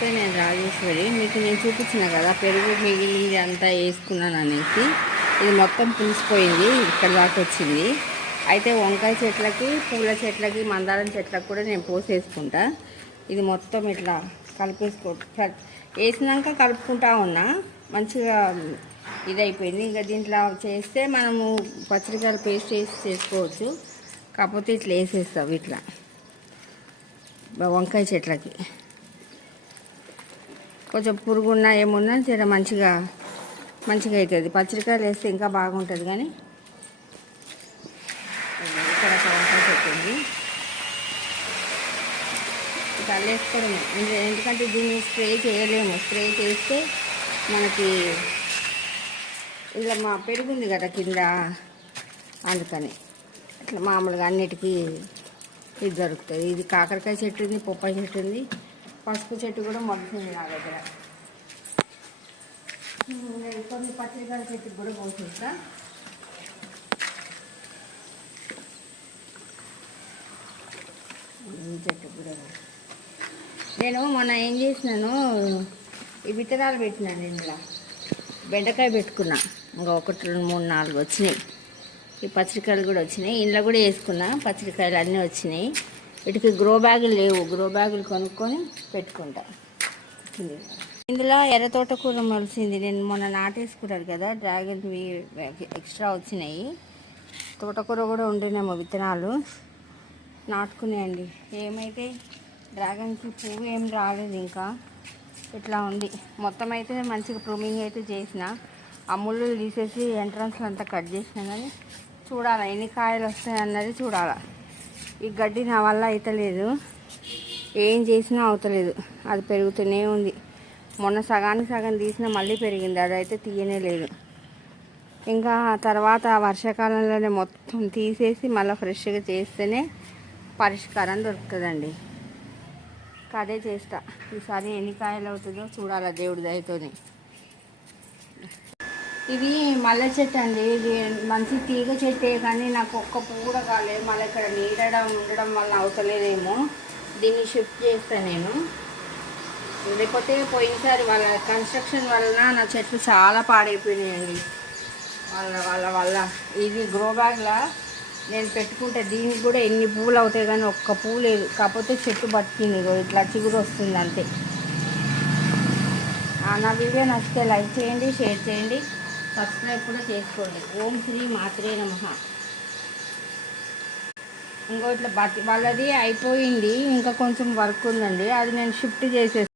నమస్తే, నేను రాజేశ్వరి. మీకు నేను చూపించిన కదా పెరుగు మిగిలింది అంతా వేసుకున్నాను అనేసి. ఇది మొత్తం పులిసిపోయింది, ఇక్కడ దాకా వచ్చింది. అయితే వంకాయ చెట్లకి, పూల చెట్లకి, మందారం చెట్లకు కూడా నేను పోసేసుకుంటా. ఇది మొత్తం ఇట్లా వేసినాక కలుపుకుంటా ఉన్నా. మంచిగా ఇదైపోయింది. ఇంకా దీంట్లో చేస్తే మనము పచ్చడికాయలు పేస్ట్ వేసి చేసుకోవచ్చు. కాకపోతే ఇట్లా వేసేస్తాం ఇట్లా వంకాయ చెట్లకి. కొంచెం పురుగున్నా ఏమున్నా జర మంచిగా అవుతుంది. పచ్చడికాయలు వేస్తే ఇంకా బాగుంటుంది. కానీ ఇక్కడ వంకాయ చెట్టు ఉంది, ఇక అల్లేసుకోవడమే. ఎందుకంటే దీన్ని స్ప్రే చేయలేము. స్ప్రే చేస్తే మనకి ఇలా మా పెరుగుంది కదా కింద, అందుకని అట్లా మామూలుగా అన్నిటికీ ఇది దొరుకుతుంది. ఇది కాకరకాయ చెట్టు ఉంది, పొప్పాయి చెట్టు ఉంది, పసుపు చెట్టు కూడా మొలిచింది నా దగ్గర. కొన్ని పచ్చడికాయల చెట్టుకు కూడా పోసేస్తా. ఈ చెట్టు కూడా నేను మొన్న ఏం చేసినాను, ఈ విత్తనాలు పెట్టినాను. ఇందులో బెండకాయ పెట్టుకున్నా. ఇంకా 1, 2, 3, 4 వచ్చినాయి. ఈ పచ్చడికాయలు కూడా వచ్చినాయి. ఇంట్లో కూడా వేసుకున్నా. పచ్చడికాయలు అన్నీ వచ్చినాయి. వీటికి గ్రో బ్యాగులు లేవు. గ్రో బ్యాగులు కొనుక్కొని పెట్టుకుంటా. ఇందులో ఎర్ర తోటకూర మొలిసింది. నేను మొన్న నాటేసుకున్నాను కదా, డ్రాగన్వి ఎక్స్ట్రా వచ్చినాయి. తోటకూర కూడా ఉండేనేమో విత్తనాలు నాటుకున్నాయండి. ఏమైతే డ్రాగన్కి పువ్వు ఏం రాలేదు ఇంకా. ఇట్లా ఉంది. మొత్తం అయితే మంచిగా ప్రూమింగ్ అయితే చేసిన. ఆ ముళ్ళు తీసేసి ఎంట్రన్స్లో అంతా కట్ చేసినా. కానీ చూడాలి ఎన్ని కాయలు వస్తాయి అన్నది చూడాలి. ఈ గడ్డి నా వల్ల అవుతలేదు. ఏం చేసినా అవుతలేదు. అది పెరుగుతూనే ఉంది. మొన్న సగానికి సగం తీసినా మళ్ళీ పెరిగింది. అదైతే తీయనే లేదు. ఇంకా తర్వాత వర్షాకాలంలోనే మొత్తం తీసేసి మళ్ళీ ఫ్రెష్గా చేస్తేనే పరిష్కారం దొరుకుతుందండి. అదే చేస్తా. ఈసారి ఎన్ని కాయలు అవుతుందో చూడాలి దేవుడి దయతోని. ఇది మల్లె చెట్టు అండి. ఇది మంచి తీగ చెట్టే, కానీ నాకు ఒక్క పువ్వు కూడా కాలేదు. మళ్ళీ ఇక్కడ ఉండడం వల్ల అవుతలేదేమో. దీన్ని షిఫ్ట్ చేస్తాను నేను. లేకపోతే పోయినసారి వాళ్ళ కన్స్ట్రక్షన్ వలన నా చెట్లు చాలా పాడైపోయినాయండి. వాళ్ళ ఇది గ్రో బ్యాగ్లా నేను పెట్టుకుంటే దీనికి కూడా ఎన్ని పువ్వులు అవుతాయి, కానీ ఒక్క పువ్వు లేదు. కాకపోతే చెట్టు బతికింది. ఇట్లా చిగురు వస్తుంది అంతే. నా వీడియో నచ్చితే లైక్ చేయండి, షేర్ చేయండి, సబ్స్క్రైబ్ కూడా చేసుకోండి. ఓం శ్రీ మాత్రే నమః. ఇంకో ఇట్లా వాళ్ళది అయిపోయింది. ఇంకా కొంచెం వర్క్ ఉందండి. అది నేను షిఫ్ట్ చేసేస్తాను.